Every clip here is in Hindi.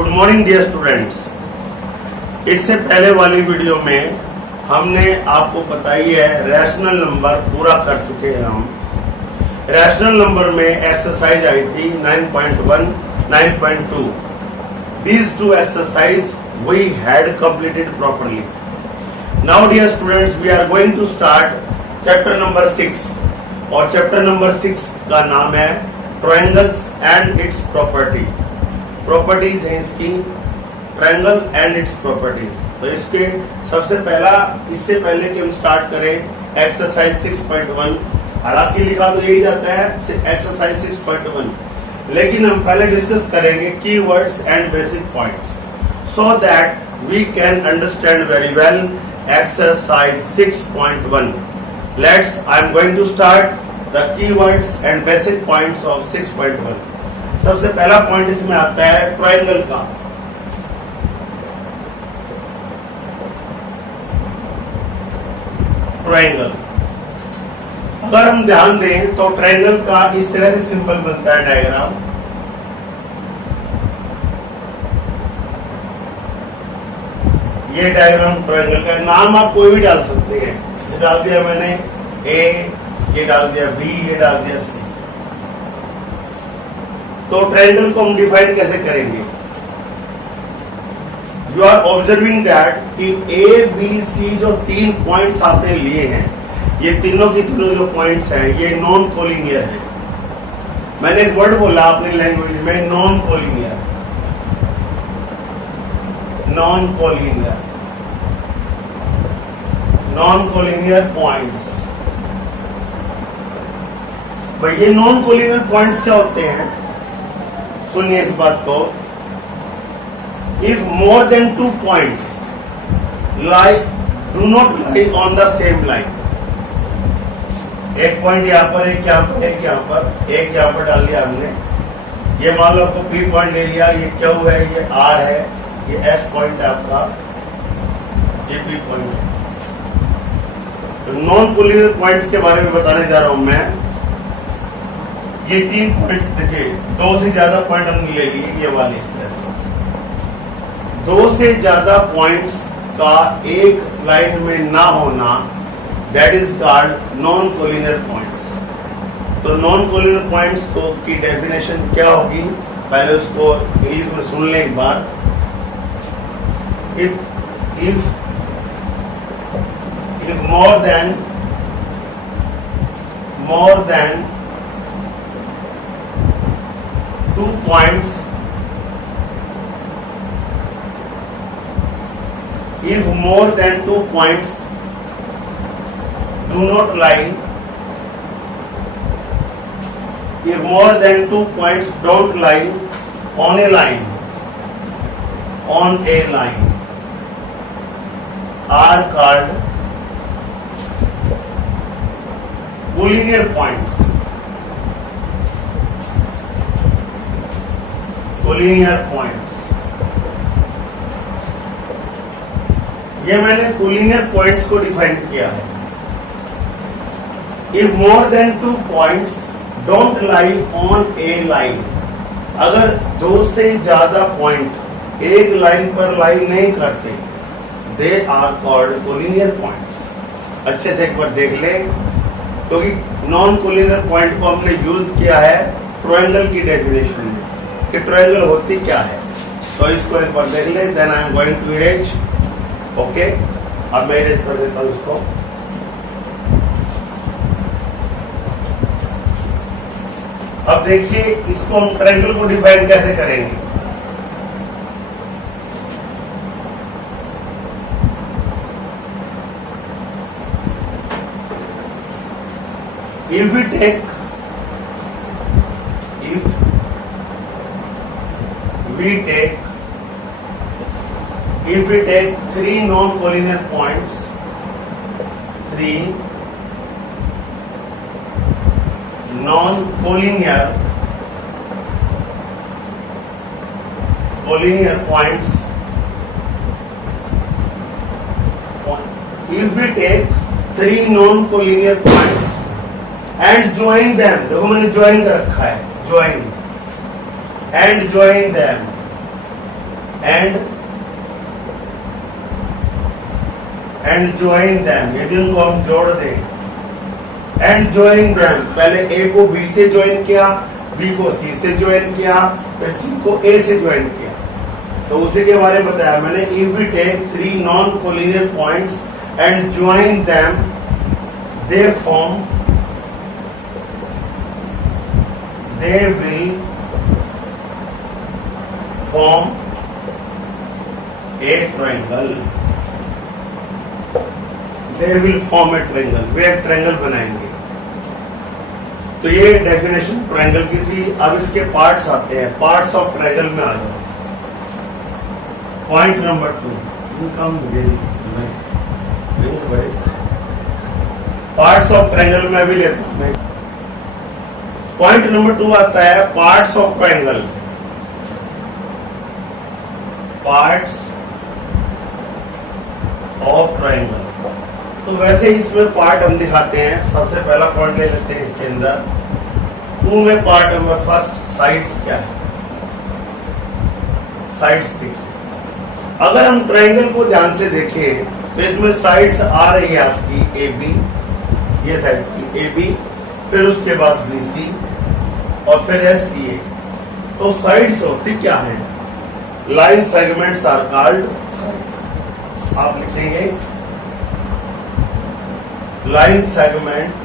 Good morning dear students. इससे पहले वाली वीडियो में हमने आपको बताई है रैशनल नंबर पूरा कर चुके हैं हम। रैशनल नंबर में एक्सरसाइज आई थी 9.1, 9.2। These two exercise we had completed properly. Now dear students, we are going to start chapter number 6 और चैप्टर नंबर 6 का नाम है triangles and it's property. Properties है इसकी ट्रायंगल एंड इट्स प्रॉपर्टीज। तो इसके इससे पहले कि हम स्टार्ट करें एक्सरसाइज 6.1, हालांकि लिखा तो यही जाता है एक्सरसाइज 6.1, लेकिन हम पहले डिस्कस करेंगे keywords and basic points so that we can understand very well exercise 6.1। I am going to start the keywords and basic points of 6.1। सबसे पहला पॉइंट इसमें आता है ट्रायंगल का। ट्रायंगल अगर हम ध्यान दें तो ट्रायंगल का इस तरह से सिंबल बनता है डायग्राम। ये डायग्राम ट्रायंगल का नाम आप कोई भी डाल सकते हैं। जैसे डाल दिया मैंने ए, ये डाल दिया बी, ये डाल दिया सी। तो ट्रायंगल को हम डिफाइन कैसे करेंगे? यू आर ऑब्जर्विंग दैट कि ए बी सी जो 3 पॉइंट्स आपने लिए हैं, ये तीनों की तीनों जो पॉइंट्स हैं ये नॉन कोलिनियर हैं। मैंने एक वर्ड बोला अपनी लैंग्वेज में non collinear. Non collinear, non collinear points. भाई ये नॉन कोलिनियर पॉइंट्स क्या होते हैं? सुनिए इस बात को। If more than 2 points do not lie on the same line. एक पॉइंट यहां पर, एक यहां पर, एक यहां पर, एक यहां पर डाल दिया हमने। ये मान लो आपको पी पॉइंट ले लिया, ये क्यू है, ये आर है, ये एस पॉइंट है आपका, ये पी पॉइंट है। तो नॉन कोलिनियर पॉइंट्स के बारे में बताने जा रहा हूं मैं। ये 3 पॉइंट्स देखिए, 2 से ज्यादा पॉइंट हमने ले लिए, ये वाले इस तरह से। 2 से ज्यादा पॉइंट्स का एक लाइन में ना होना, that is called non collinear points. तो नॉन कोलिनियर पॉइंट्स को की डेफिनेशन क्या होगी, पहले उसको इंग्लिश में सुन लें एक बार। if more than 2 points, if more than 2 points do not lie, if more than 2 points don't lie on a line, are called collinear points. Collinear points, ये मैंने कोलिनियर पॉइंट्स को डिफाइन किया है। If more than 2 points don't lie on A line, अगर 2 से ज्यादा पॉइंट एक लाइन पर लाई नहीं करते, they are called collinear points. अच्छे से एक बार देख ले, क्योंकि नॉन कोलिनियर पॉइंट को हमने यूज किया है ट्रायंगल की डेफिनेशन में कि ट्रायंगल होती क्या है। तो इसको एक बार देख ले, then I am going to erase. Okay, अब मैं इरेज कर देता हूं इसको। अब देखिए इसको हम ट्रायंगल को डिफाइन कैसे करेंगे। If we take 3 non-collinear points, 3 non-collinear points, if we take 3 non-collinear points and join them, देखो मैंने ज्वाइन कर रखा है, join and join them and join them, यदि उनको हम जोड़ दें, एंड ज्वाइन देम, पहले ए को बी से ज्वाइन किया, बी को सी से ज्वाइन किया, फिर सी को ए से ज्वाइन किया, तो उसी के बारे में बताया मैंने। If we take 3 non collinear points and join them, they will form a triangle, they will form a triangle, वे एक ट्रायंगल बनाएंगे। तो ये डेफिनेशन ट्रायंगल की थी। अब इसके पार्ट्स आते हैं, पार्ट्स ऑफ ट्रायंगल में आ जाओ। Point number 2, income parts of triangle में भी लेता हूं मैं। पॉइंट नंबर 2 आता है parts of triangle. Parts of triangle, तो वैसे इसमें पार्ट हम दिखाते हैं। सबसे पहला पॉइंट ले लेते हैं इसके अंदर 2 में। पार्ट नंबर फर्स्ट, साइड्स क्या है? साइड्स देखिए, अगर हम ट्रायंगल को ध्यान से देखें तो इसमें साइड्स आ रही है आपकी ए बी, ये साइड की ए बी, फिर उसके बाद बी सी और फिर एस सी ए। तो साइड्स होती क्या है? Line segments are called sides. आप लिखेंगे line segments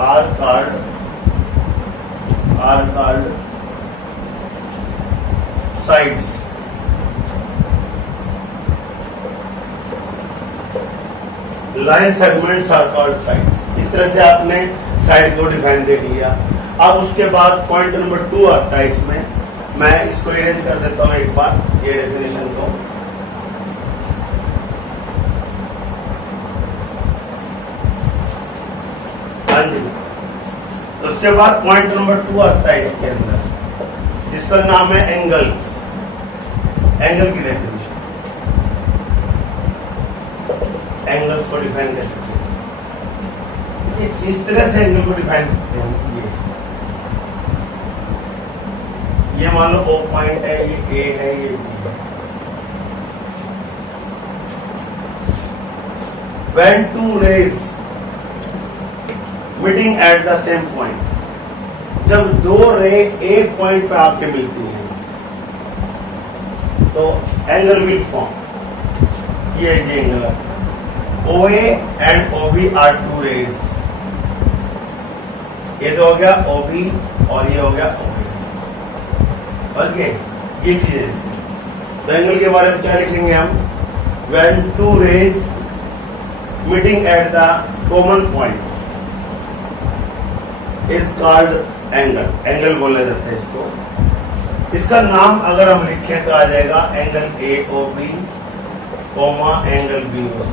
are called sides. Line segments are called sides. इस तरह से आपने साइड को डिफाइन दे लिया। अब उसके बाद पॉइंट नंबर 2 आता है इसमें। मैं इसको इरेज कर देता हूं एक बार, ये डेफिनेशन को। हाँ जी, उसके बाद पॉइंट नंबर 2 आता है इसके अंदर, जिसका नाम है एंगल्स। एंगल की डेफिनेशन, एंगल्स को डिफाइन कर सकते हैं। इस तरह से एंगल को डिफाइन करते हैं। ये मान लो O पॉइंट है, ये A है, ये B है। When two rays meeting at the same point, जब दो रे एक पॉइंट पे आके मिलती हैं तो एंगल विल फॉर्म। ये एंगल है। OA and OB are 2 rays. ये तो हो गया OB और ये हो गया OA। बस गए, ये चीज है इसकी। तो एंगल के बारे में क्या लिखेंगे हम? When two rays meeting at the common point is called angle। Angle बोला जाता है इसको। इसका नाम अगर हम लिखें तो आ जाएगा एंगल AOB, एंगल BOC।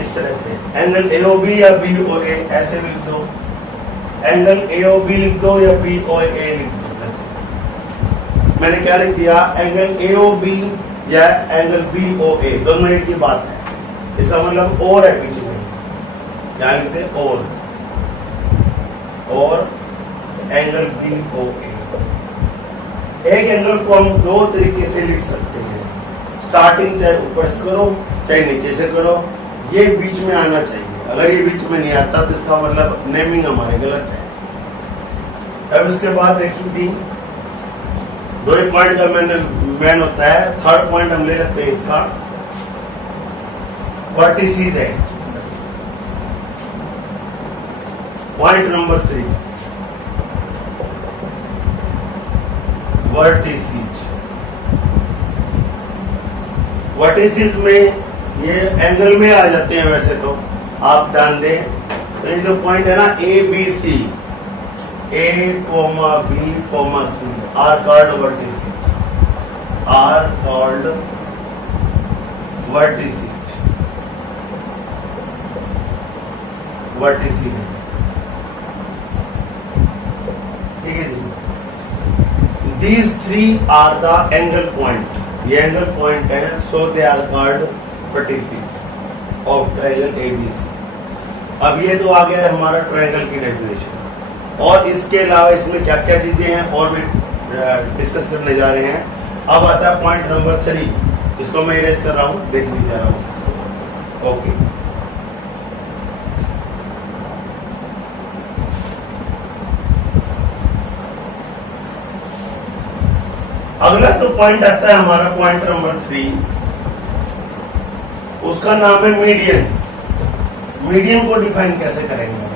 इस तरह से एंगल AOB या BOA ऐसे लिख दो, एंगल AOB लिख दो या BOA लिख दो। मैंने क्या लिख दिया? एंगल AOB या एंगल BOA, दोनों एक ही बात है। इसका मतलब और है बीच में, क्या लिखते हैं? और एंगल BOA। एक एंगल को हम 2 तरीके से लिख सकते हैं। स्टार्टिंग चाहे ऊपर से करो चाहे नीचे से करो, ये बीच में आना चाहिए। अगर ये बीच में नहीं आता तो इसका मतलब नेमिंग हमारे गलत है। अब इसके बाद देखिए थी 2 पॉइंट का मेन होता है। थर्ड पॉइंट हम ले लेते हैं इसका, वर्टिसेस है। Point number 3, vertices. वर्टिसेस में ये एंगल में आ जाते हैं। वैसे तो आप ध्यान दें, तो ये जो पॉइंट है ना ABC, A, B, C are called vertices, are called vertices, vertices। ठीक है जी। These 3 are the angle point, ये एंगल पॉइंट है, so they are called vertices of triangle ABC। अब ये तो आ गया है हमारा ट्रायंगल की डेफिनेशन। और इसके अलावा इसमें क्या क्या चीजें हैं और भी डिस्कस करने जा रहे हैं। अब आता है पॉइंट नंबर 3, इसको मैं इरेज कर रहा हूं, देख लीजिए जा रहा हूं। ओके, अगला तो पॉइंट आता है हमारा पॉइंट नंबर 3, उसका नाम है मीडियन। मीडियन को डिफाइन कैसे करेंगे?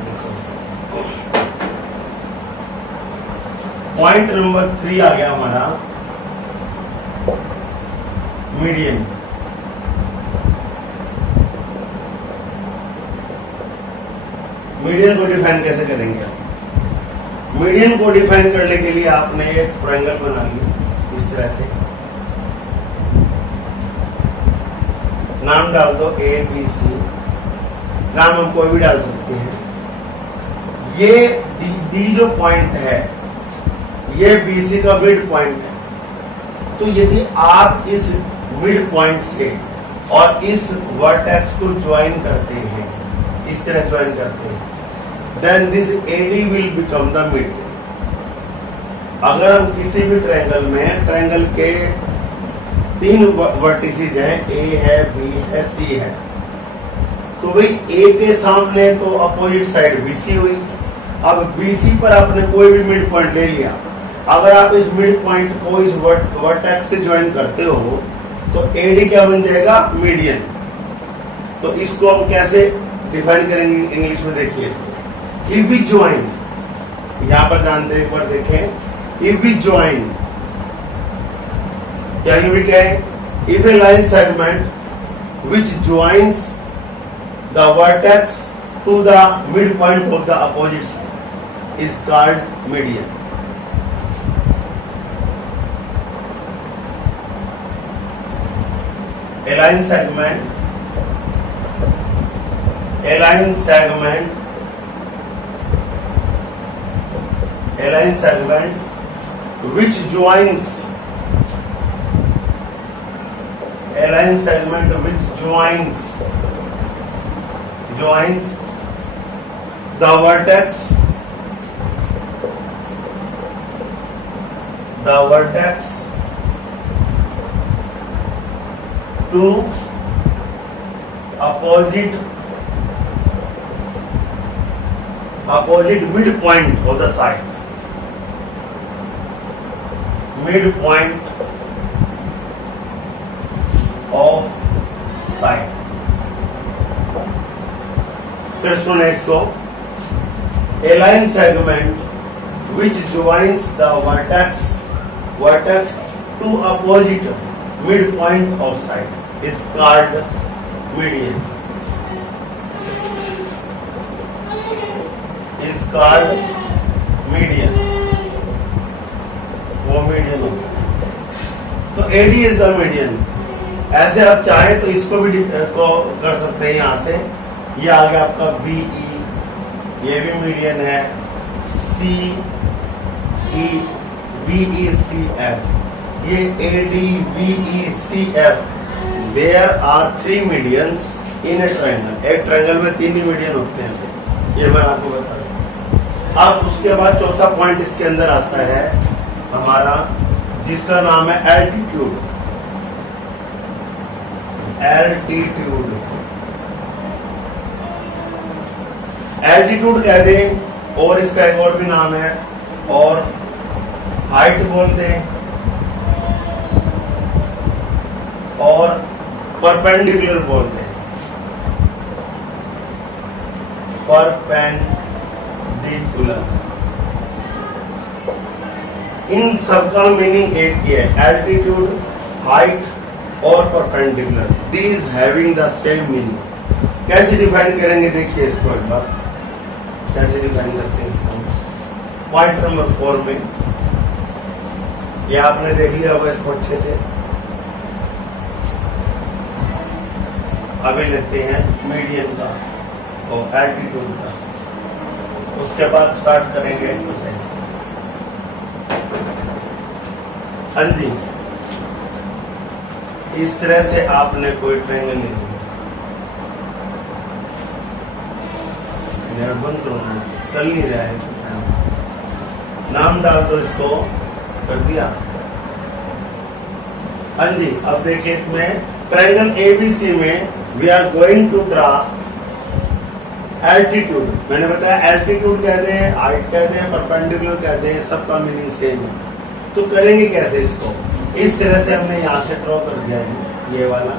पॉइंट नंबर 3 आ गया हमारा मीडियन। मीडियन को डिफाइन कैसे करेंगे? मीडियन को डिफाइन करने के लिए आपने एक ट्रायंगल बना लिया इस तरह से, नाम डाल दो ए बी सी, नाम हम कोई भी डाल सकते हैं। ये डी जो पॉइंट है ये बीसी का मिड पॉइंट है। तो यदि आप इस मिड पॉइंट से और इस वर्टेक्स को ज्वाइन करते हैं, इस तरह ज्वाइन करते हैं, then this AD will become the median. अगर हम किसी भी ट्रायंगल में, ट्रायंगल के 3 वर्टिसेज हैं, ए है, बी है, सी है, तो भाई ए के सामने तो अपोजिट साइड बीसी हुई। अब बीसी पर आपने कोई भी मिड पॉइंट ले लिया, अगर आप इस मिड पॉइंट को इस वर्टेक्स से ज्वाइन करते हो तो एडी क्या बन जाएगा? मीडियन। तो इसको हम कैसे डिफाइन करेंगे इंग्लिश में? देखिए इसको, इफ वी ज्वाइन, यहां पर जानते हैं, एक बार देखें, इफ वी ज्वाइन, क्या क्या है? If a line segment which joins the vertex to the mid point of the opposite side is called median. A line segment which joins the vertex to opposite midpoint of the side, midpoint of side। फिर सुने इसको, a line segment which joins the vertex to opposite midpoint of side is called median, वो मीडियन होता है। तो एडी इज द मीडियन। ऐसे आप चाहे तो इसको भी को कर सकते हैं। यहां से ये आ गया आपका बीई, ये भी मीडियन है, C E BE C F, ये AD BE C F. There are 3 medians in a triangle. एक ट्रायंगल में 3 ही मीडियन होते हैं, ये मैं आपको बता रहा हूं। अब उसके बाद चौथा पॉइंट इसके अंदर आता है हमारा, जिसका नाम है एल्टीट्यूड। एल्टीट्यूड कह दें, और इसका एक और भी नाम है, और हाइट बोल दें, और परपेंडिकुलर बोलते हैं। परपेंडिकुलर, इन सबका मीनिंग एक ही है, एल्टीट्यूड, हाइट और perpendicular, these having the same meaning. कैसे डिफाइन करेंगे देखिए इसको एक बार, कैसे डिफाइन करते हैं इसको। पॉइंट नंबर 4 में ये आपने देख लिया होगा इसको अच्छे से। अभी लेते हैं मीडियन का और एल्टीट्यूड का, उसके बाद स्टार्ट करेंगे एक्सरसाइज। हाँ जी, इस तरह से आपने कोई ट्रायंगल ले लिया, बंद होना चल नहीं रहा है। नाम डाल दो इसको, कर दिया। हाँ जी, अब देखिए इसमें ट्रायंगल एबीसी में we are going to draw altitude. मैंने बताया एल्टीट्यूड कहते हैं, हाइट कहते हैं, परपेंडिकुलर कहते हैं, सबका मीनिंग सेम है। तो करेंगे कैसे इसको? इस तरह से हमने यहाँ से ड्रॉ कर दिया है ये वाला,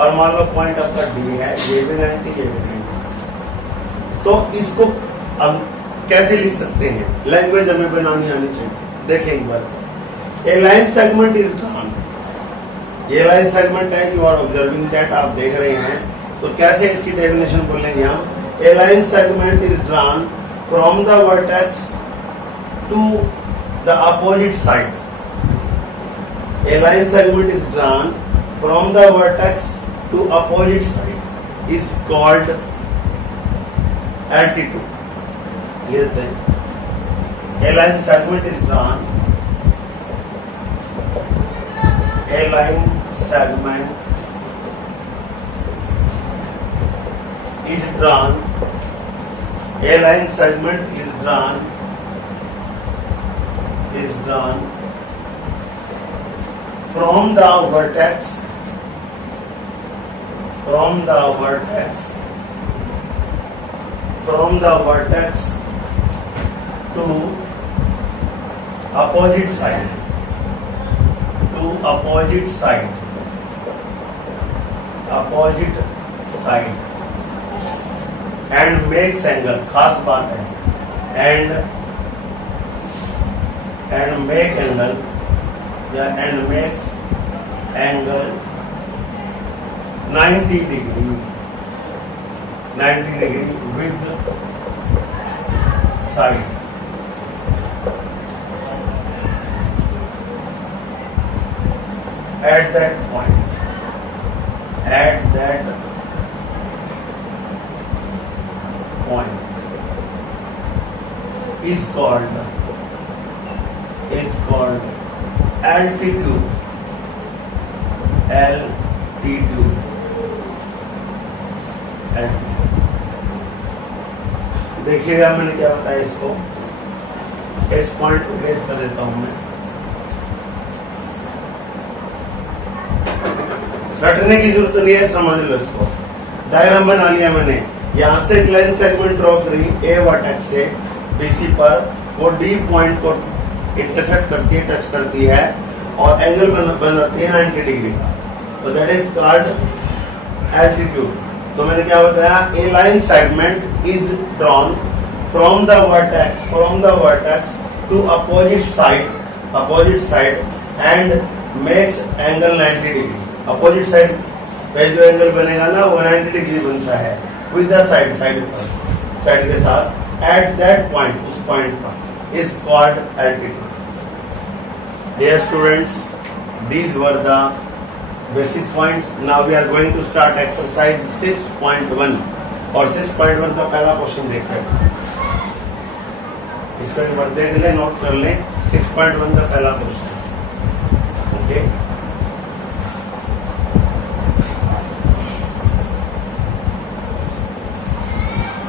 और मान लो पॉइंट आपका डी है, ये भी 90, ये भी 90। तो इसको हम कैसे लिख सकते हैं? लैंग्वेज हमें बनानी आनी चाहिए। देखें एक बार, ए लाइन सेगमेंट इज ड्रॉन। ये लाइन सेगमेंट है, यू आर ऑब्जर्विंग दैट, आप देख रहे हैं। तो कैसे इसकी डेफिनेशन बोलेंगे हम? A line segment is drawn from the vertex to the opposite side. A line segment is drawn from the vertex to opposite side is called altitude. लेते हैं, a line segment is drawn. A line segment is drawn. A line segment is drawn. From the vertex to opposite side and makes angle, खास बात है, and make angle, and makes angle 90 degree with side. At that point is called altitude. देखिएगा मैंने क्या बताया इसको, इस पॉइंट को रेस कर देता हूं मैं। रटने की जरूरत नहीं है, समझ लो इसको। डायग्राम बना लिया मैंने, यहां से एक लाइन सेगमेंट ड्रॉ करी ए वर्टेक्स से बीसी पर, वो डी पॉइंट को इंटरसेक्ट करती है, टच करती है, और एंगल बनाती है 90 डिग्री का। तो दैट इज कॉल्ड एल्टीट्यूड। तो मैंने क्या बताया? A line segment is drawn from the vertex to opposite side and makes angle 90 degree. Opposite side पे जो एंगल बनेगा ना, वो 90 डिग्री बनता है विद द साइड के साथ। एट दैट पॉइंट, उस पॉइंट पर is called altitude. Dear students, these were the basic points. Now we are going to start exercise 6.1 और 6.1 का पहला क्वेश्चन देखते हैं। इसको एक बार देख लें, नोट कर लें। 6.1 का पहला क्वेश्चन, ओके।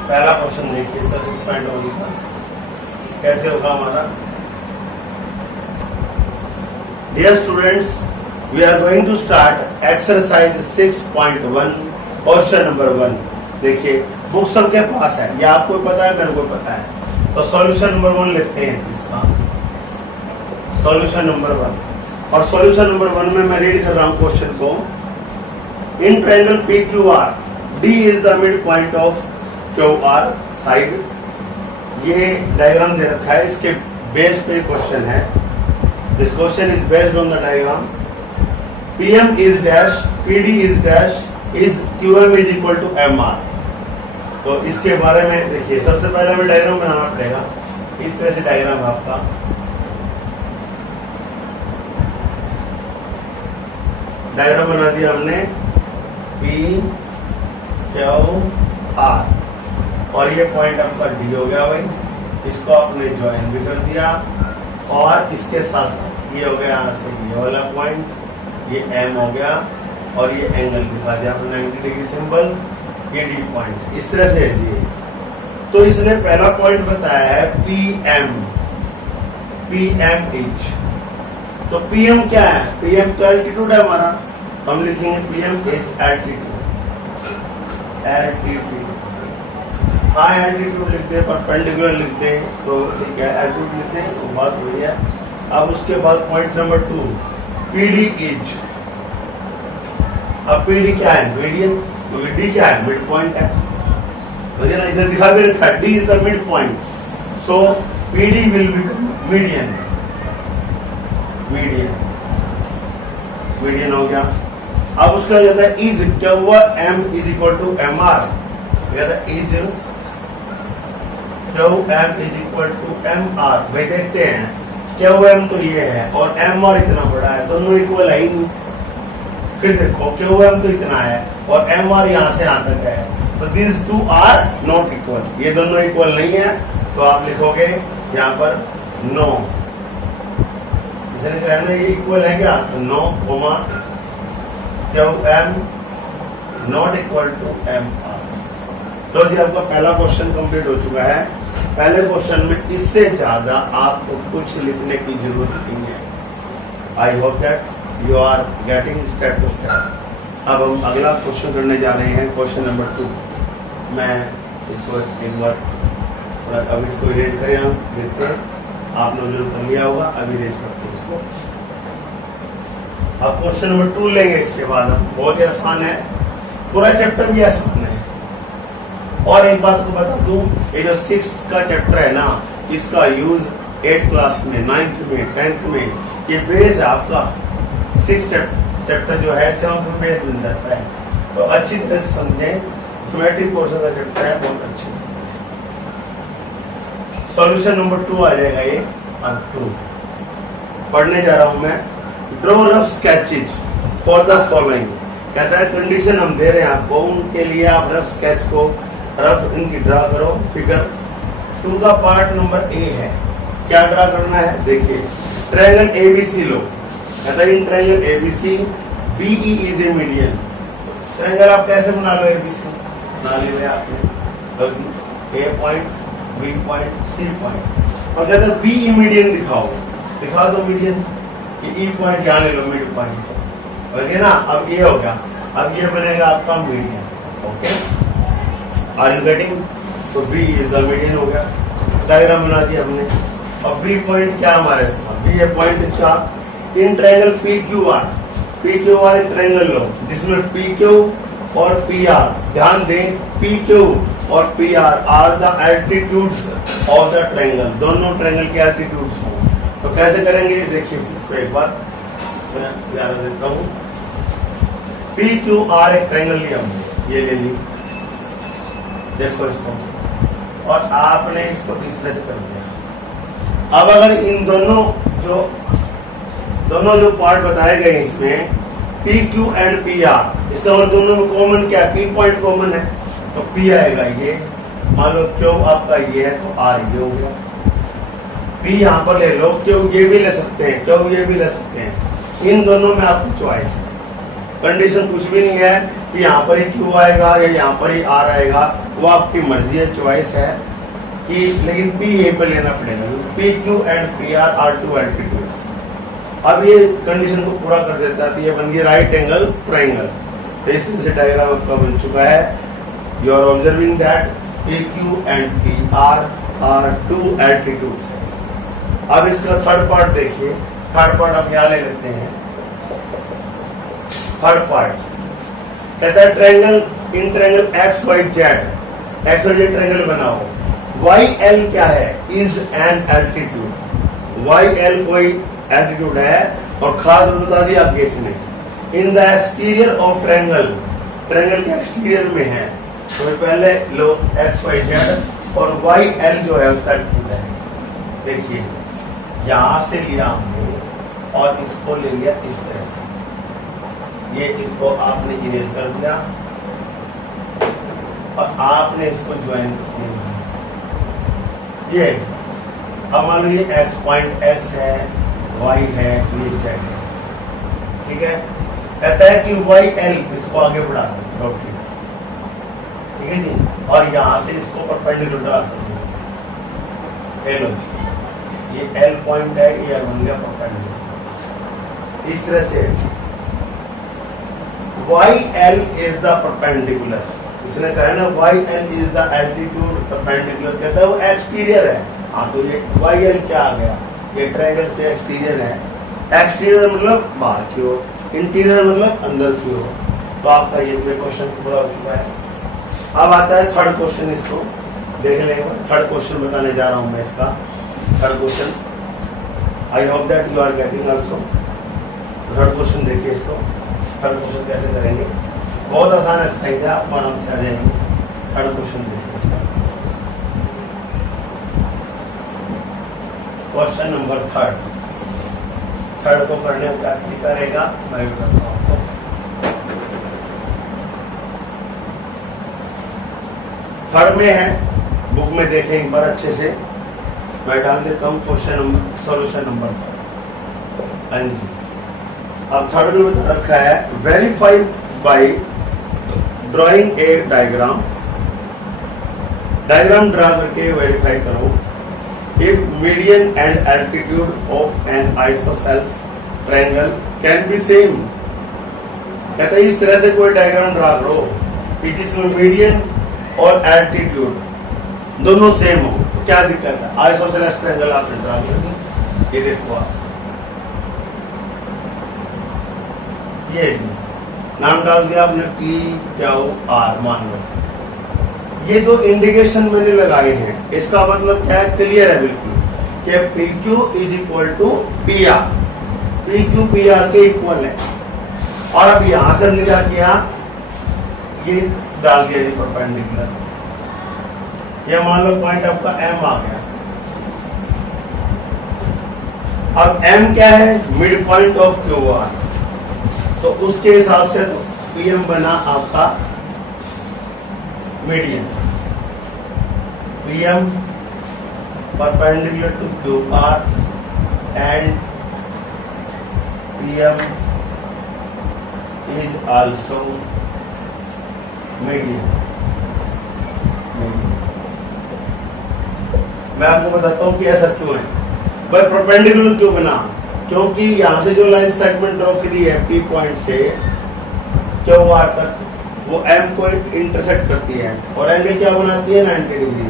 पहला क्वेश्चन देखिए इसका 6.1 का कैसे होगा हमारा। Dear students, we are going to start exercise 6.1 question number 1। देखिए बुक सबके पास है, या आपको पता है, मेरे को पता है। तो सॉल्यूशन नंबर 1 लिखते हैं इसका, सॉल्यूशन नंबर 1। और सॉल्यूशन नंबर 1 में मैं रीड कर रहा हूं क्वेश्चन को। In triangle PQR, D is the mid point of QR side. ये डायग्राम दे रखा है, इसके बेस पे क्वेश्चन है। This question is based on the diagram. PM is dash, PD is dash, is QM is equal to MR। तो इसके बारे में देखिए, सबसे पहले हमें डायग्राम बनाना पड़ेगा। इस तरह से डायग्राम है आपका। डायग्राम बना दिया हमने PQR, और ये पॉइंट आपका D हो गया भाई। इसको आपने ज्वाइन भी कर दिया, और इसके साथ साथ ये हो गया यहाँ से ये वाला पॉइंट, ये M हो गया, और ये एंगल दिखा दिया आपने 90 डिग्री सिंबल, ये D पॉइंट। इस तरह से है जी। तो इसने पहला पॉइंट बताया है PM, PM इज। तो PM क्या है? PM तो एल्टीट्यूड है हमारा, हम लिखेंगे PM is altitude. High altitude लिख दे, परपेंडिकुलर लिख दे, तो ठीक है, एल्टीट्यूड लिख दे तो बात वही है। अब उसके बाद पॉइंट नंबर 2, PD इज। अब PD क्या है? मीडियन। तो D क्या है? मिड पॉइंट है, मुझे ना इसे दिखा भी रखा, D is the mid point, so PD will become median. Median हो गया। अब उसका जाता है इज, क्या हुआ? M is equal to MR, is क्या हुआ? M is equal to MR। भाई देखते हैं, क्या हुआ? M तो ये है और MR इतना बड़ा है, दोनों इक्वल है ही नहीं। फिर देखो, क्या हुआ? M तो इतना है और MR यहाँ से यहाँ तक है, तो this two are not equal, ये दोनों इक्वल नहीं है, तो आप लिखोगे यहाँ पर नो। इसने कहा ना ये इक्वल है क्या? तो नो कोमा क्या हुआ? M not equal to MR। तो जी आपका पहला क्वेश्चन कंप्लीट हो चुका है। पहले क्वेश्चन में इससे ज्यादा आपको कुछ लिखने की जरूरत नहीं है। I hope that you are getting step to step. अब हम अगला क्वेश्चन करने जा रहे हैं, क्वेश्चन नंबर 2। मैं इसको एक बार थोड़ा अब इसको इरेज करें, हम देखते हैं आप लोगों ने कर लिया होगा, अभी इरेज करते हैं इसको। अब क्वेश्चन नंबर 2 लेंगे, इसके बाद हम बहुत ही आसान है, पूरा चैप्टर भी आसान है। और एक बात को बता दूं, ये जो 6th का चैप्टर है ना, इसका यूज 8th क्लास में, 9th में, 10th में, ये बेस है आपका। 6th चैप्टर जो है 7th में बेस बन जाता है, तो अच्छी तरह से समझें। ज्योमेट्री पोर्शन का चैप्टर है, बहुत अच्छी। सॉल्यूशन नंबर 2 आ जाएगा ये। अब 2 पढ़ने जा रहा हूं मैं। Draw rough sketches for the following. कहता है कंडीशन हम दे रहे हैं आपको, उनके लिए आप रफ स्केच को रफ इनकी ड्रा करो। फिगर 2 का पार्ट नंबर ए है, क्या ड्रा करना है? देखिए, ट्रायंगल ABC लो। कहता है in triangle ABC BE is a median. Triangle आप कैसे बना लो? ABC बना लिया आपने, A point, B point, C point, और कहता है BE मीडियन दिखाओ, दिखा दो मीडियन। ये E पॉइंट यहाँ ले लो, मिड पॉइंट, और ये ना अब ये हो गया, अब ये बनेगा आपका median. Okay, are you getting? तो B इज द मीडियन हो गया, डायग्राम बना दिया हमने। और B पॉइंट क्या हमारे साथ? B ये पॉइंट इसका इन ट्रायंगल PQR। PQR एक ट्रायंगल लो जिसमें PQ और PR, ध्यान दें PQ और PR are the altitudes of the triangle, दोनों ट्रायंगल के एल्टीट्यूड्स हो। तो कैसे करेंगे? देखिए इसको एक बार मैं याद देता हूँ। PQR एक ट्रायंगल लिया हमने, ये ले ली, देखो इसको, और आपने इसको इस तरह से कर दिया। अब अगर इन दोनों जो पार्ट बताए गए इसमें PQ एंड PR, इसका मतलब दोनों में कॉमन क्या है? P पॉइंट कॉमन है, तो P आएगा ये। मान लो Q आपका ये है, तो R ये हो गया। P यहाँ पर ले लो, Q ये भी ले सकते हैं, Q ये भी ले सकते हैं। इन दोनों में आपकी चॉइस है, कंडीशन कुछ भी नहीं है कि यहाँ पर ही Q आएगा या यहाँ पर ही R आएगा, वो आपकी मर्जी है, चॉइस है कि, लेकिन P यहीं पर लेना पड़ेगा। PQ and PR are two altitudes. अब ये कंडीशन को पूरा कर देता है, तो ये बन गया राइट एंगल ट्रायंगल। तो इस तरह से डायग्राम आपका बन चुका है। You are observing that PQ and PR are two altitudes है। अब इसका थर्ड पार्ट देखिए, थर्ड पार्ट आप यहाँ ले लेते हैं। थर्ड पार्ट कहता है triangle in triangle XYZ triangle बनाओ। YL क्या है? Is an altitude. YL कोई एल्टीट्यूड है, और खास बता दिया आगे इसने, in the exterior of triangle, triangle के एक्सटीरियर में है। तो पहले लो XYZ और YL जो है उसका एल्टीट्यूड है। देखिए यहां से लिया हमने और इसको ले लिया इस तरह से, ये इसको आपने इरेज कर दिया और आपने इसको ज्वाइन कर दिया। ये अब मान लो ये X पॉइंट X है, Y है, ये Z है, ठीक है। कहता है कि YL इसको आगे बढ़ा दो, ठीक है जी, और यहां से इसको परपेंडिकुलर कर दो। ये L पॉइंट है, ये बन गया परपेंडिकुलर। इस तरह से YL इज द परपेंडिकुलर, इसने कहा ना YL is the altitude perpendicular, कहता है वो एक्सटीरियर है। हाँ तो ये YL क्या आ गया, ये ट्रायंगल से एक्सटीरियर है। एक्सटीरियर मतलब बाहर की ओर, इंटीरियर मतलब अंदर की ओर। तो आपका ये क्वेश्चन पूरा हो चुका है। अब आता है थर्ड क्वेश्चन, इसको देख लेंगे। थर्ड क्वेश्चन बताने जा रहा हूं मैं इसका। Third question I hope that you are getting also. Third question देखिए इसको। थर्ड क्वेश्चन कैसे करेंगे, बहुत आसान एक्सरसाइज है, आप आराम से आ जाएंगे। थर्ड क्वेश्चन देखिए इसका। Question number third. थर्ड को करने का क्या तरीका रहेगा मैं भी बताता हूँ आपको। थर्ड में है, बुक में देखें एक बार अच्छे से। मैं डाल देता हूँ question number, solution number third. हाँ जी, अब थर्ड में बता रखा है verify by drawing a diagram. Diagram draw करके वेरीफाई करो if median and altitude of an isosceles triangle can be same। कहता है इस तरह से कोई डायग्राम ड्रा करो कि जिसमें मीडियन और एल्टीट्यूड दोनों सेम हो। तो क्या दिक्कत है, आइसोसेलेस ट्रायंगल आपने ड्रा कर, ये देखो आप, ये जी नाम डाल दिया आपने PQR मान लो। ये जो इंडिकेशन मैंने लगाए हैं इसका मतलब क्या है, क्लियर है बिल्कुल कि PQ is equal to PR, PQ PR के इक्वल है। और अब यहां से हमने क्या किया, ये डाल दिया जी परपेंडिकुलर। ये मान लो पॉइंट आपका M आ गया। अब M क्या है, मिड पॉइंट ऑफ QR, तो उसके हिसाब से तो PM बना आपका median. PM perpendicular to QR and PM is also median। मैं आपको बताता हूँ कि ऐसा क्यों है भाई, परपेंडिकुलर क्यों बना, क्योंकि यहां से जो लाइन सेगमेंट ड्रॉ करी है P पॉइंट से QR तक, वो M को इंटरसेक्ट करती है और एंगल क्या बनाती है 90 डिग्री।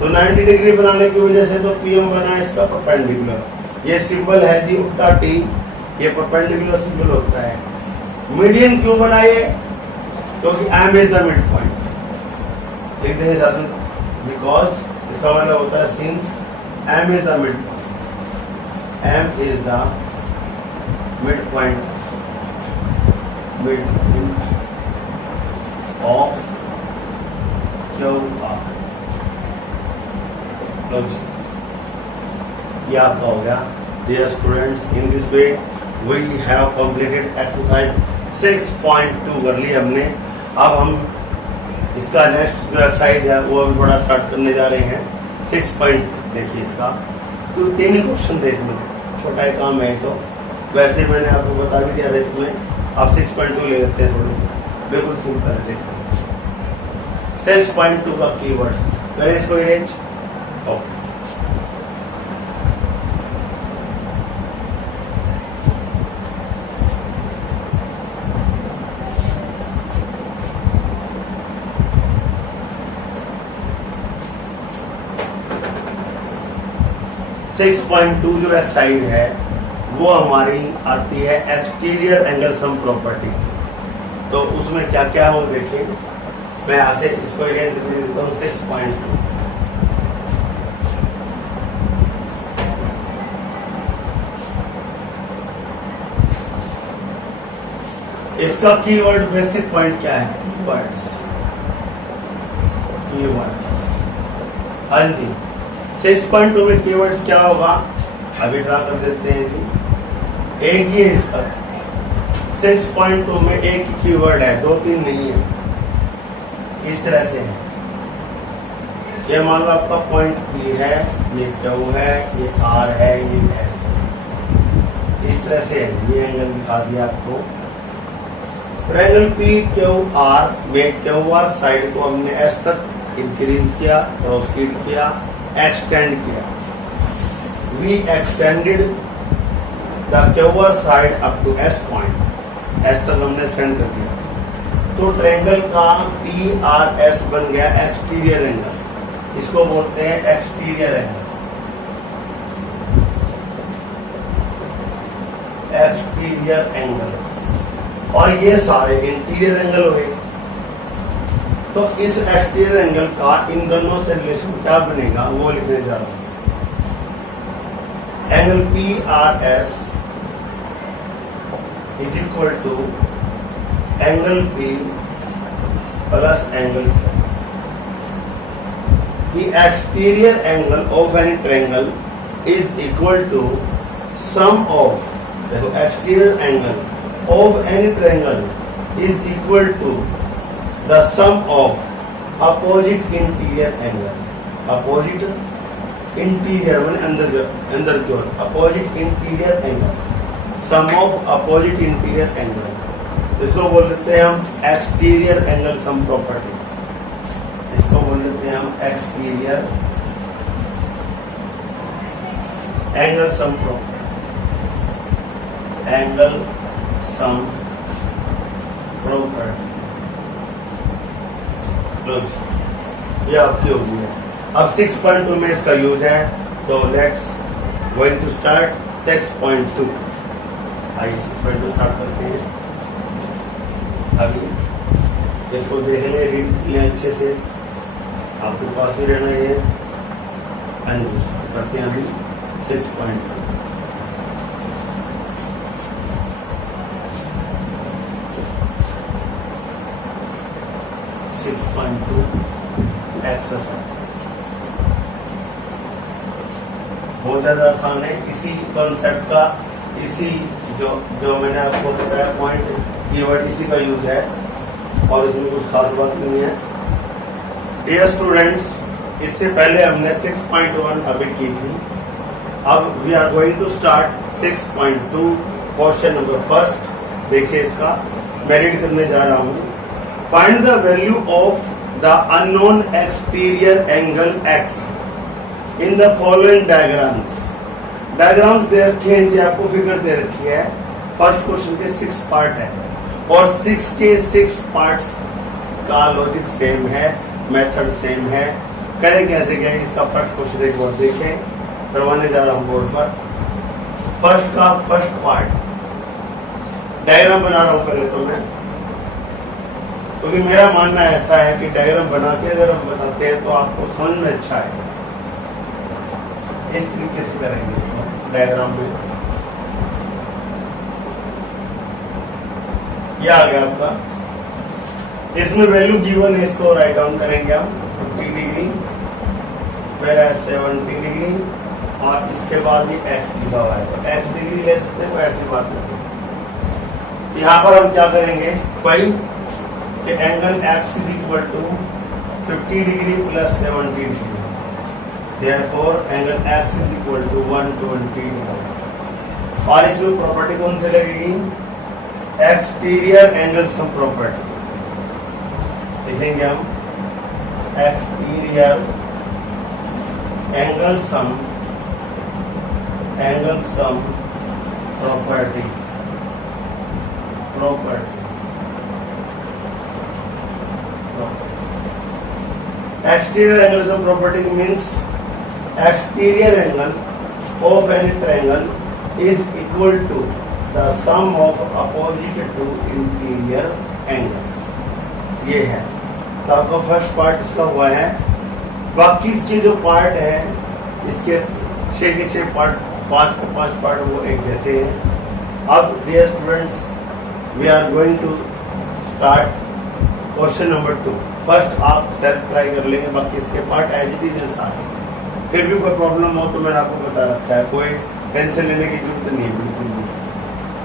तो 90 डिग्री बनाने की वजह से तो PM बना इसका परपेंडिकुलर। ये सिंबल है जी उल्टा T, ये परपेंडिकुलर सिंबल होता है। मीडियन क्यों बनाए, क्योंकि M is the mid point. लिख देंगे साथ में, बिकॉज इसका मतलब होता है since M is the mid point, M is the mid point, mid point of QR। ये आपका हो गया। Dear students, in this way we have completed exercise 6.2 कर ली हमने। अब हम इसका नेक्स्ट जो एक्सरसाइज है वो हम थोड़ा स्टार्ट करने जा रहे हैं। 6. देखिए इसका, तो 3 ही क्वेश्चन थे इसमें, छोटा ही काम है। तो वैसे मैंने आपको बता भी दिया था इसमें, आप 6.2 ले लेते हैं, थोड़ी सी बिल्कुल सिंपल है। 6.2 का कीवर्ड करें इसको अरेंज। ओके, सिक्स पॉइंट 2 जो एक्सरसाइज है वो हमारी आती है एक्सटीरियर एंगल सम प्रॉपर्टी। तो उसमें क्या क्या हो देखिए, मैं यहाँ से इसको अरेंज कर देता हूँ। 6.2 इसका कीवर्ड बेसिक पॉइंट क्या है, कीवर्ड्स। कीवर्ड्स हाँ जी, 6.2 में कीवर्ड्स क्या होगा, अभी ड्रा कर देते हैं जी। एक ही है इसका, 6.2 में एक ही कीवर्ड है, 2-3 नहीं है। इस तरह से है, ये मान लो आपका पॉइंट P है, ये Q है, ये R है, ये S है। इस तरह से है, ये एंगल दिखा दिया आपको। ट्रायंगल PQR में QR साइड को हमने S तक इंक्रीज किया, प्रोसीड किया, एक्सटेंड किया। we extended the cover side up to S point, S तक हमने एक्सटेंड कर दिया, तो ट्रायंगल का PRS बन गया एक्सटीरियर एंगल, इसको बोलते हैं एक्सटीरियर एंगल, एक्सटीरियर एंगल। और ये सारे इंटीरियर एंगल हो गए। तो इस एक्सटीरियर एंगल का इन दोनों से रिलेशन क्या बनेगा वो लिखने जा रहा हूं। Angle PRS is equal to angle P plus angle Q। The exterior angle of any triangle is equal to sum of, देखो exterior angle of any triangle is equal to the sum of opposite interior angle, opposite interior माने अंदर की ओर, opposite interior angle, sum of opposite interior angle, इसको बोल देते हैं हम exterior angle sum property, इसको बोल देते हैं हम exterior angle sum property, angle sum property। ये आपकी होगी है। अब 6.2 में इसका यूज है, तो लेट्स गोइंग टू स्टार्ट 6.2। आइए 6.2 स्टार्ट करते हैं। अभी इसको देखेंगे, रीड किए अच्छे से, आपके पास ही रहना ये। करते हैं अभी 6.2। एक्सरसाइज बहुत ज्यादा आसान है, इसी कॉन्सेप्ट का, इसी जो मैंने आपको बताया पॉइंट, कीवर्ड इसी का यूज है और इसमें कुछ खास बात नहीं है। डियर स्टूडेंट्स, इससे पहले हमने 6.1 अभी की थी, अब we are going to start 6.2 question number first. देखिए इसका मैं रीड करने जा रहा हूं। Find the value of the unknown exterior angle x in the following diagrams. Diagrams दे रखे हैं, आपको फिगर दे रखी है। फर्स्ट क्वेश्चन के 6 पार्ट है और 6 के 6 पार्ट्स का लॉजिक सेम है, मेथड सेम है। करें कैसे गए इसका फर्स्ट क्वेश्चन एक बार देखें, करवाने जा रहा हूं बोर्ड पर। फर्स्ट का फर्स्ट पार्ट डायग्राम बना रहा हूं पहले तो मैं, क्योंकि मेरा मानना ऐसा है कि डायग्राम बना के अगर हम बताते हैं तो आपको समझ में अच्छा है। इस तरीके से करेंगे इसको डायग्राम में। यह आ गया आपका, इसमें वैल्यू गिवन है, इसको राइट डाउन करेंगे हम 50 डिग्री, फिर 70 डिग्री और इसके बाद ये x लिखा हुआ है, तो x डिग्री ले सकते हैं, ऐसी बात नहीं। यहाँ पर हम क्या करेंगे भाई कि angle x is equal to 50 degree plus 70 degree, therefore angle x is equal to 120 degree. और इसमें प्रॉपर्टी कौन सी लगेगी, एक्सटीरियर एंगल सम प्रॉपर्टी लिखेंगे हम, exterior angle sum property. Exterior angle sum property means exterior angle of any triangle is equal to the sum of opposite to interior angle। ये है, तो आपका फर्स्ट पार्ट इसका हुआ है। बाकी इसके जो पार्ट है, इसके 6 के 6 पार्ट, 5 के 5 पार्ट वो एक जैसे हैं। अब dear students, we are going to start question number 2। First आप सेल्फ ट्राई कर लेंगे, बाकी इसके पार्ट एज इट इज सारे। फिर भी कोई प्रॉब्लम हो तो मैंने आपको बता रखा है, कोई टेंशन लेने की जरूरत नहीं है बिल्कुल भी।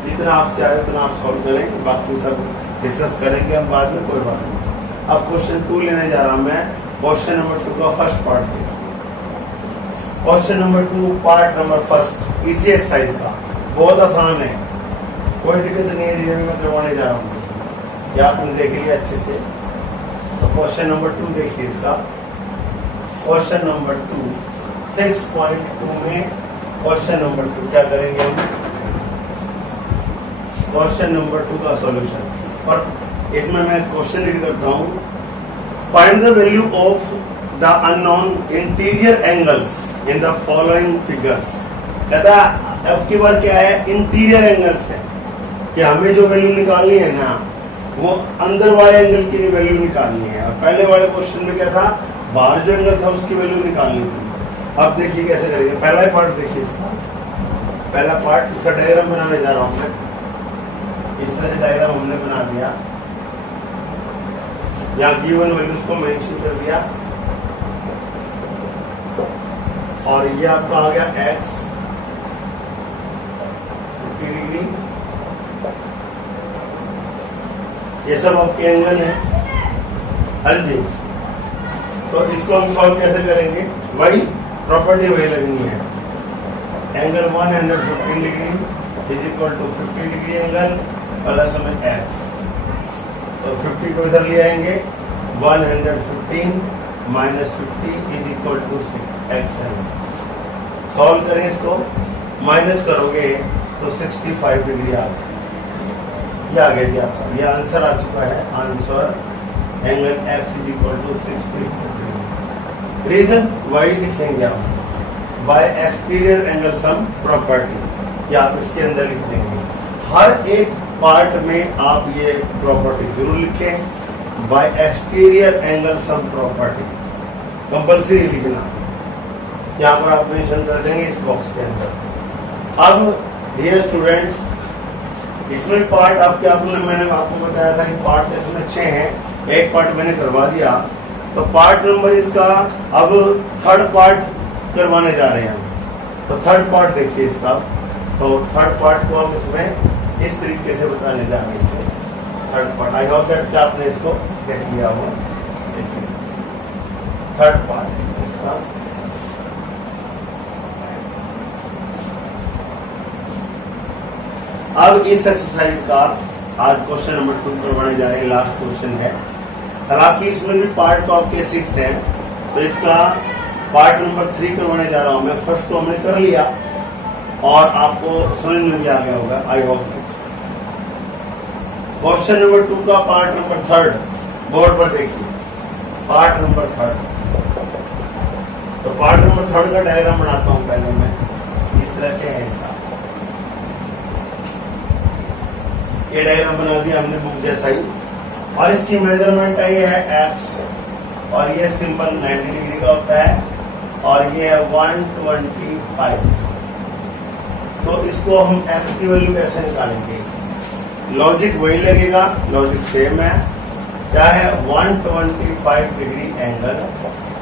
जितना आपसे आए उतना आप सॉल्व करें, बाकी सब डिस्कस करेंगे हम बाद में, कोई बात नहीं। अब क्वेश्चन 2 लेने जा रहा हूं मैं। क्वेश्चन नंबर 2 का फर्स्ट पार्ट देखिए। Question number 2 part number first, इसी एक्सरसाइज का, बहुत आसान है, कोई दिक्कत नहीं है, मैं करवाने जा रहा हूँ, या आपने देख लिया अच्छे से। तो क्वेश्चन नंबर 2 देखिए इसका। क्वेश्चन नंबर 2 6.2 में क्वेश्चन नंबर 2 क्या करेंगे हम? क्वेश्चन नंबर 2 का सॉल्यूशन। और इसमें मैं क्वेश्चन रीड करता हूँ। Find the value of the unknown interior angles in the following figures. कहता अब की बार क्या है, इंटीरियर एंगल्स है कि हमें जो वैल्यू निकालनी है ना वो अंदर वाले एंगल की वैल्यू निकालनी है। और पहले वाले क्वेश्चन में क्या था, बाहर जो एंगल था उसकी वैल्यू निकालनी थी। अब देखिए कैसे करेंगे। पहला ही पार्ट देखिए इसका, पहला पार्ट इसका डायग्राम बनाने जा रहा हूं मैं। इस तरह से डायग्राम हमने बना दिया, यहाँ गिवन वैल्यूज को मेंशन कर दिया और ये आपका आ गया x 50 डिग्री, ये सब आपके एंगल है। हाँ जी, तो इसको हम सॉल्व कैसे करेंगे, वही प्रॉपर्टी वही लगनी है। Angle 115 degree is equal to 50 degree angle plus हमें x, तो 50 को इधर ले आएंगे, 115 minus 50 is equal to x है। सॉल्व करें इसको, माइनस करोगे तो 65 डिग्री आ गया। ये आ गया जी आपका, ये आंसर आ चुका है। Answer angle x is equal to 65 degree. Reason वही लिखेंगे हम, by exterior angle sum property, या आप इसके अंदर लिख देंगे। हर एक पार्ट में आप ये प्रॉपर्टी जरूर लिखें, bye exterior angle sum property compulsory लिखना। यहाँ पर आप मेंशन कर देंगे इस बॉक्स के अंदर। अब डियर स्टूडेंट्स, इसमें पार्ट मैंने आपको बताया था कि पार्ट इसमें 6 हैं, एक पार्ट मैंने करवा दिया, तो पार्ट नंबर इसका अब थर्ड पार्ट करवाने जा रहे हैं। तो थर्ड पार्ट देखिए इसका, तो थर्ड पार्ट को हम इसमें इस तरीके से बताने जा रहे हैं। Third part, I hope that आपने इसको देख लिया होगा। देखिए थर्ड पार्ट इसका, अब इस एक्सरसाइज का आज क्वेश्चन नंबर 2 करवाने जा रहे हैं, लास्ट क्वेश्चन है। हालांकि इसमें भी पार्ट तो आपके 6 हैं, तो इसका पार्ट नंबर 3 करवाने जा रहा हूं मैं। फर्स्ट तो हमने कर लिया और आपको समझ में भी आ गया होगा, आई होप। क्वेश्चन नंबर 2 का पार्ट नंबर 3 बोर्ड पर देखिए, पार्ट नंबर 3। तो पार्ट नंबर 3 का डायग्राम बनाता हूं पहले मैं। इस तरह से है इसका, ये डायग्राम बना दिया हमने बुक जैसा ही, और इसकी मेजरमेंट है, ये है x, और ये सिंबल 90 डिग्री का होता है, और ये है 125। तो इसको हम x की वैल्यू कैसे निकालेंगे? लॉजिक वही लगेगा, लॉजिक सेम है। क्या है, 125 degree angle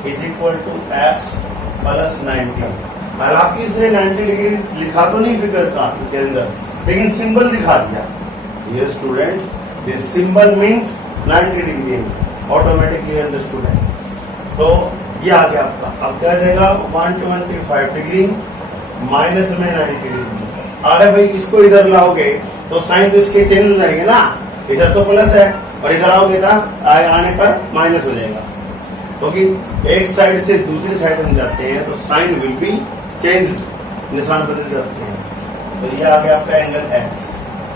is equal to x plus 90। हालांकि इसने 90 डिग्री लिखा तो नहीं फिगर का के अंदर, लेकिन सिंबल दिखा दिया। Dear students, this symbol means 90 degree, automatically understood है। तो ये आ गया आपका। अब क्या जाएगा, 125 डिग्री माइनस में 90 डिग्री। अरे भाई इसको इधर लाओगे तो साइन तो इसके चेंज हो जाएंगे ना, इधर तो प्लस है और इधर आओगे ना आने पर माइनस हो जाएगा, क्योंकि एक साइड से दूसरी साइड हम जाते हैं तो साइन विल बी चेंज, निशान बदल जाते हैं। तो ये आ गया आपका एंगल x,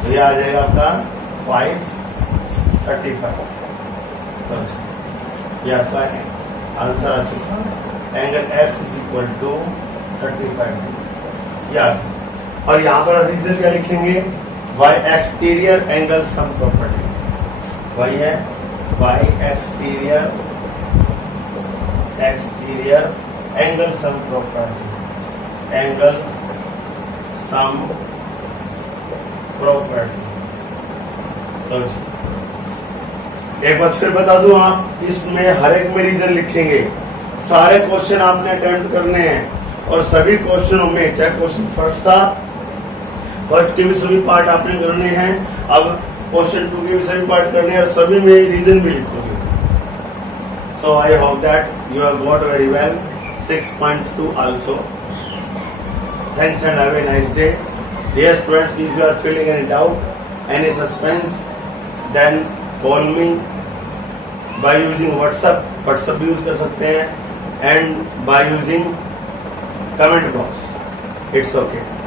तो ये आ जाएगा आपका 535। तो ये आपका आंसर आ चुका है, angle x is equal to 35 degree. याद, और यहाँ पर रीजन क्या लिखेंगे, by exterior angle sum property, वही है by exterior angle sum property, angle sum property. एक बार फिर बता दूं, आप इसमें हर एक में रीजन लिखेंगे। सारे क्वेश्चन आपने अटेम्प्ट करने हैं और सभी क्वेश्चनों में, चाहे क्वेश्चन फर्स्ट था, फर्स्ट के भी सभी पार्ट आपने करने हैं, अब क्वेश्चन 2 के भी सभी पार्ट करने हैं, और सभी में रीजन भी लिखोगे। So I hope that you have got very well 6.2 also. Thanks and have a nice day. Dear students, if you are feeling any doubt, any suspense, then call me by using WhatsApp भी यूज कर सकते हैं, and by using comment box. It's okay.